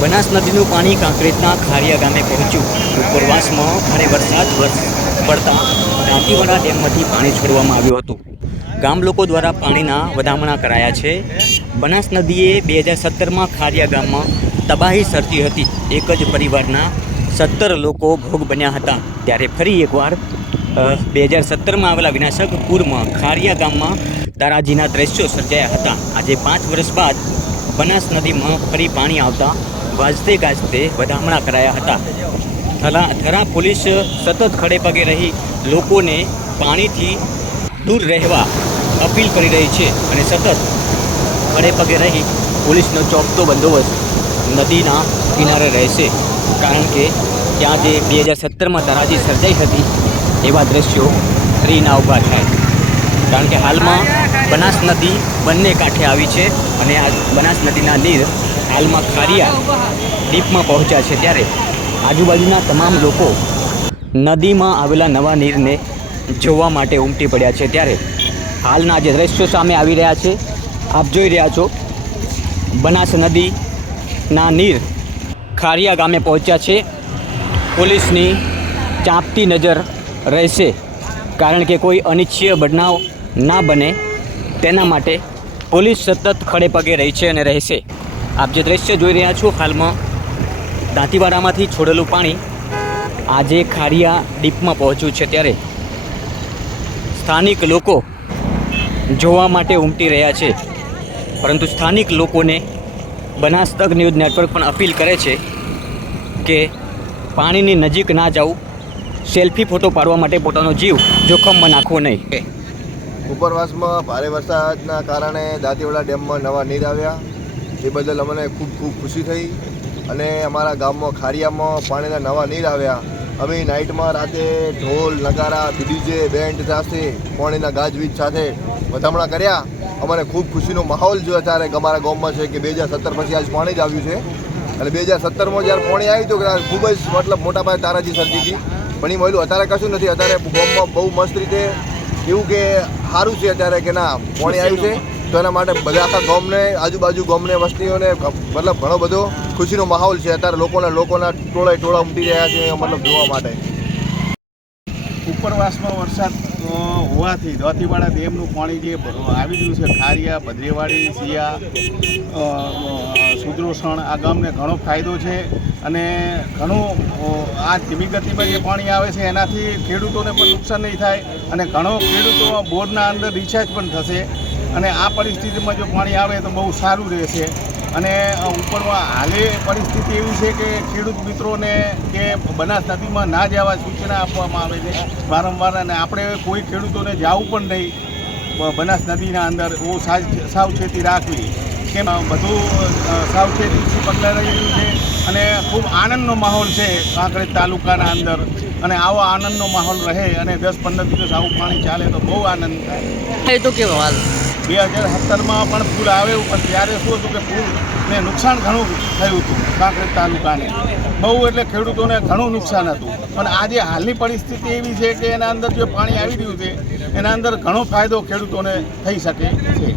બનાસ નદીનું પાણી કાંકરેજના ખારિયા ગામે પહોંચ્યું। ઉપરવાસમાં ભારે વરસાદ પડતા દાંતીવાડા ડેમમાંથી પાણી છોડવામાં આવ્યું હતું। ગામ લોકો દ્વારા પાણીના વધામણા કરાયા છે। બનાસ નદીએ 2017માં ખારિયા ગામમાં તબાહી સર્જી હતી। એક જ પરિવારના 17 લોકો ભોગ બન્યા હતા। ત્યારે ફરી એકવાર 2017માં આવેલા વિનાશક પૂરમાં ખારિયા ગામમાં તારાજીના દ્રશ્યો સર્જાયા હતા। આજે 5 વર્ષ બાદ બનાસ નદીમાં ફરી પાણી આવતા વાજતે ગાજતે વધામણા કરાયા હતા। થરા પોલીસ સતત ખડે પગે રહી લોકોને પાણીથી દૂર રહેવા અપીલ કરી રહી છે અને સતત ખડે પગે રહી પોલીસનો ચોકતો બંદોબસ્ત નદીના કિનારે રહેશે, કારણ કે ત્યાં જે 2017માં તારાજી સર્જાઈ હતી એવા દ્રશ્યો ફરી ના ઊભા થાય। કારણ કે હાલમાં બનાસ નદી બંને કાંઠે આવી છે અને આ બનાસ નદીના નીર હાલમાં ખારિયા ડીપમાં પહોંચ્યા છે। ત્યારે આજુબાજુના તમામ લોકો નદીમાં આવેલા નવા નીરને જોવા માટે ઉમટી પડ્યા છે। ત્યારે હાલના જે દ્રશ્યો સામે આવી રહ્યા છે, આપ જોઈ રહ્યા છો બનાસ નદીના નીર ખારિયા ગામે પહોંચ્યા છે। પોલીસની ચાંપતી નજર રહેશે, કારણ કે કોઈ અનિચ્છનીય બનાવ ના બને તેના માટે પોલીસ સતત ખડે પગે રહી છે અને રહેશે। આપ જે દ્રશ્ય જોઈ રહ્યા છો, હાલમાં દાંતીવાડામાંથી છોડેલું પાણી આજે ખારિયા ડીપમાં પહોંચ્યું છે। ત્યારે સ્થાનિક લોકો જોવા માટે ઉમટી રહ્યા છે, પરંતુ સ્થાનિક લોકોને બનાસ તક ન્યૂઝ નેટવર્ક પણ અપીલ કરે છે કે પાણીની નજીક ના જવું, સેલ્ફી ફોટો પાડવા માટે પોતાનો જીવ જોખમમાં નાખવો નહીં। ઉપરવાસમાં ભારે વરસાદના કારણે દાંતીવાડા ડેમમાં નવા નીર આવ્યા, એ બદલ અમને ખૂબ ખુશી થઈ। અને અમારા ગામમાં ખારિયામાં પાણીના નવા નીર આવ્યા। અમે નાઇટમાં રાતે ઢોલ નગારા ડીજે બેન્ડ સાથે પાણીના ગાજવીજ સાથે વધામણા કર્યા। અમને ખૂબ ખુશીનો માહોલ જો અત્યારે અમારા ગામમાં છે કે 2017 પછી આજ પાણી જ આવ્યું છે। અને 2017માં જ્યારે પાણી આવ્યું તો ખૂબ જ મતલબ મોટા પાયે તારાજી સર્જી હતી, પણ એ મળ્યું અત્યારે કશું નથી। અત્યારે ગામમાં બહુ મસ્ત રીતે એવું કે સારું છે અત્યારે કે ના પાણી આવ્યું છે, તો એના માટે બધા આખા ગામને આજુબાજુ ગામને વસ્તીઓને મતલબ ઘણો બધો ખુશીનો માહોલ છે। અત્યારે લોકોના ટોળા ઉમટી રહ્યા છે મતલબ જોવા માટે। ઉપરવાસમાં વરસાદ હોવાથી દાંતીવાડા ડેમનું પાણી જે આવી રહ્યું છે, ખારિયા, ભદ્રેવાડી, સિયા, સુદ્રોસણ આ ગામને ઘણો ફાયદો છે। અને ઘણું આ ધીમી ગતિમાં જે પાણી આવે છે એનાથી ખેડૂતોને પણ નુકસાન નહીં થાય અને ઘણો ખેડૂતો બોરના અંદર રિચાર્જ પણ થશે। અને આ પરિસ્થિતિમાં જો પાણી આવે તો બહુ સારું રહેશે। અને ઉપરમાં હાલે પરિસ્થિતિ એવી છે કે ખેડૂત મિત્રોને કે બનાસ નદીમાં ના જવા સૂચના આપવામાં આવે છે વારંવાર, અને આપણે કોઈ ખેડૂતોને જવું પણ નહીં બનાસ નદીના અંદર, બહુ સાવચેતી રાખવી, કેમ બધું સાવચેતીથી પગલાં રહી રહ્યું છે। અને ખૂબ આનંદનો માહોલ છે કાંકરેજ તાલુકાના અંદર, અને આવો આનંદનો માહોલ રહે અને 10-15 દિવસ આવું પાણી ચાલે તો બહુ આનંદ થાય। તો કેવો હાલ 2017માં પણ પૂર આવ્યું, પણ ત્યારે શું હતું કે પૂરને નુકસાન ઘણું થયું હતું કાંકરેજ તાલુકાને, બહુ એટલે ખેડૂતોને ઘણું નુકસાન હતું। પણ આજે હાલની પરિસ્થિતિ એવી છે કે એના અંદર જો પાણી આવી રહ્યું છે એના અંદર ઘણો ફાયદો ખેડૂતોને થઈ શકે છે।